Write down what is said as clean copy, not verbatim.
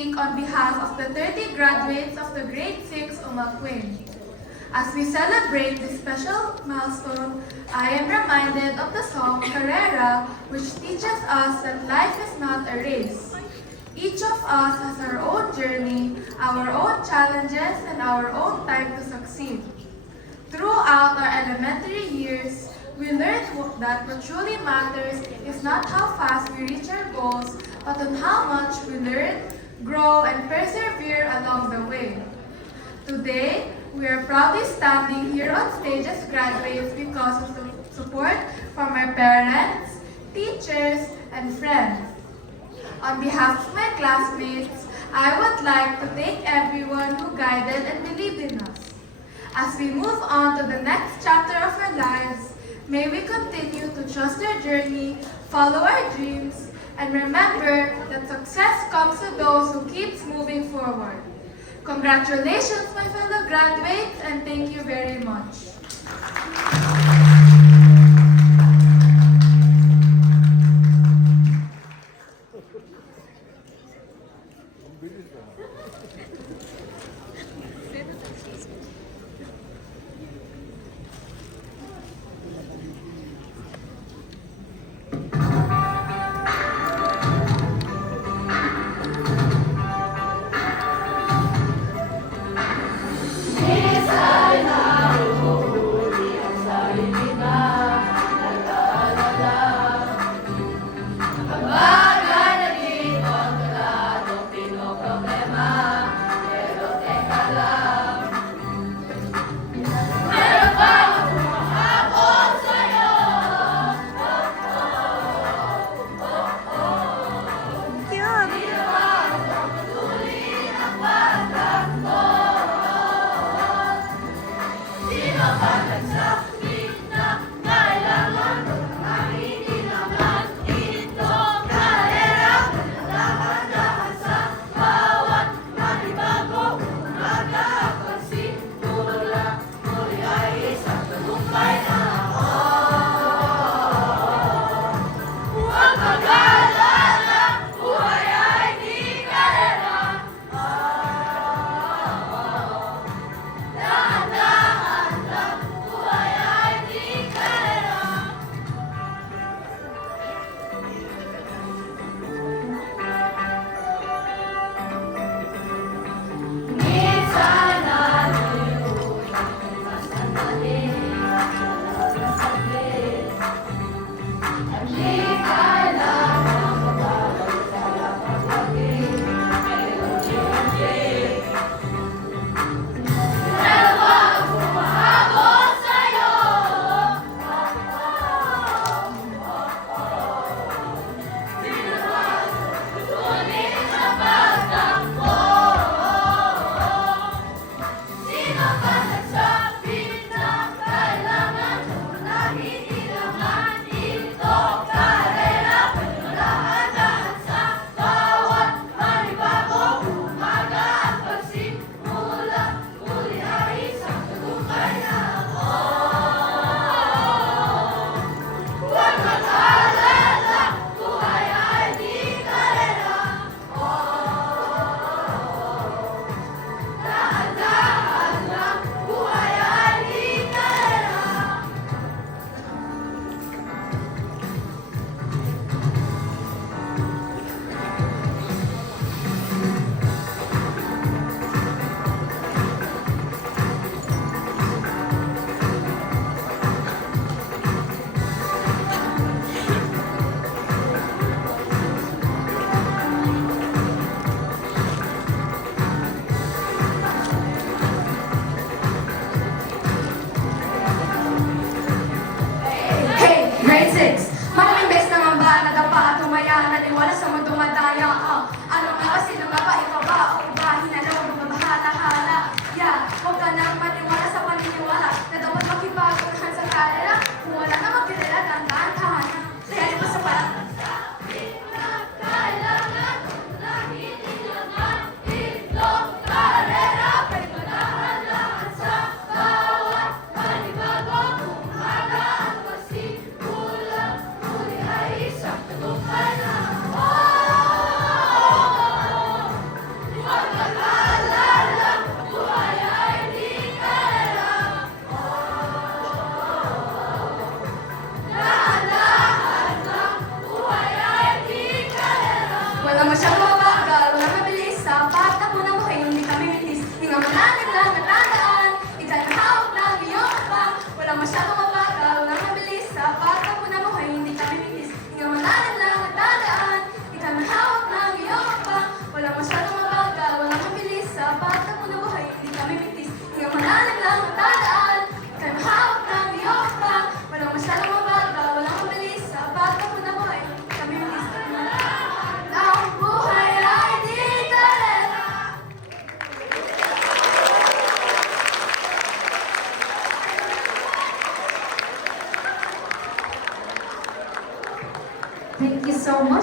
speak on behalf of the 30 graduates of the Grade 6 Umakwin. As we celebrate this special milestone, I am reminded of the song Carrera, which teaches us that life is not a race. Each of us has our own journey, our own challenges, and our own time to succeed. Throughout our elementary years, we learned that what truly matters is not how fast we reach our goals, but on how much we learn, grow, and persevere along the way. Today, we are proudly standing here on stage as graduates because of the support from our parents, teachers, and friends. On behalf of my classmates, I would like to thank everyone who guided and believed in us. As we move on to the next chapter of our lives, may we continue to trust our journey, follow our dreams, and remember that success comes to those who keep moving forward. Congratulations, my fellow graduates, and thank you very much. masyadong